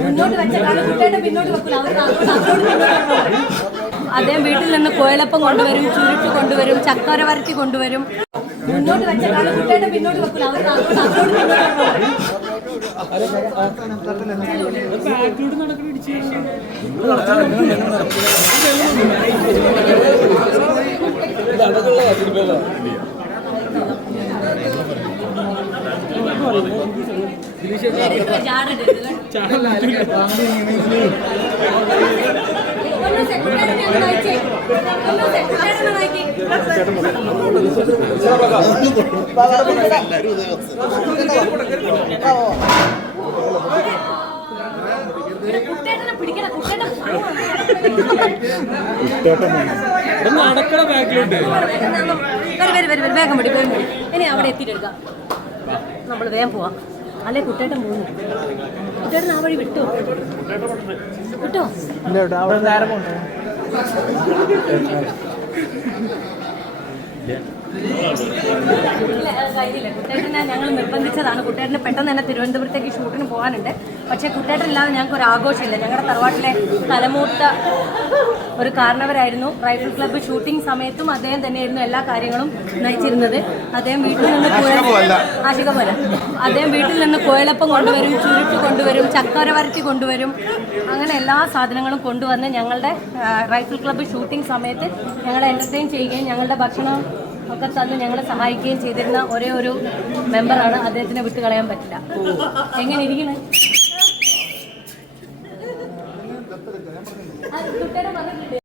മുന്നോട്ട് വെച്ച കാലം കുട്ടിയുടെ പിന്നോട്ട് വെക്കില്ല. അദ്ദേഹം വീട്ടിൽ നിന്ന് കോയലപ്പം കൊണ്ടുവരും, ചുരുട്ട് കൊണ്ടുവരും, ചക്കര വരട്ടി കൊണ്ടുവരും. മുന്നോട്ട് വെച്ച കാലം കുട്ടിയുടെ പിന്നോട്ട് വെക്കില്ല. വേഗം പടി ഇനി അവിടെ എത്തിയിട്ടെടുക്കാം. നമ്മൾ വേഗം പോവാം. അല്ലെ കുട്ടേട്ടൻ പോകുന്നു. കുട്ടേട്ടൻ ആ വഴി വിട്ടോ വിട്ടോ കഴിഞ്ഞില്ല. കുട്ടേട്ടനെ ഞങ്ങൾ നിർബന്ധിച്ചതാണ്. കുട്ടേട്ടന് പെട്ടെന്ന് തന്നെ തിരുവനന്തപുരത്തേക്ക് ഷൂട്ടിന് പോകാനുണ്ട്. പക്ഷേ കുട്ടേട്ടനില്ലാതെ ഞങ്ങൾക്ക് ഒരു ആഘോഷമില്ല. ഞങ്ങളുടെ തറവാട്ടിലെ തലമൂത്ത ഒരു കാരണവരായിരുന്നു. റൈഫിൾ ക്ലബ്ബ് ഷൂട്ടിംഗ് സമയത്തും അദ്ദേഹം തന്നെയായിരുന്നു എല്ലാ കാര്യങ്ങളും നയിച്ചിരുന്നത്. അദ്ദേഹം വീട്ടിൽ നിന്ന് അദ്ദേഹം വീട്ടിൽ നിന്ന് കോയലപ്പം കൊണ്ടുവരും, ചുരുട്ട് കൊണ്ടുവരും, ചക്കര വരട്ടി കൊണ്ടുവരും. അങ്ങനെ എല്ലാ സാധനങ്ങളും കൊണ്ടുവന്ന് ഞങ്ങളുടെ റൈഫിൾ ക്ലബ്ബ് ഷൂട്ടിംഗ് സമയത്ത് ഞങ്ങളെ എൻ്റർടൈൻ ചെയ്യുകയും ഞങ്ങളുടെ ഭക്ഷണം ഒക്കെ തന്ന് ഞങ്ങളെ സഹായിക്കുകയും ചെയ്തിരുന്ന ഒരേ ഒരു മെമ്പറാണ്. അദ്ദേഹത്തിനെ വിട്ടുകളയാൻ പറ്റില്ല. എങ്ങനെ ഇരിക്കണേ?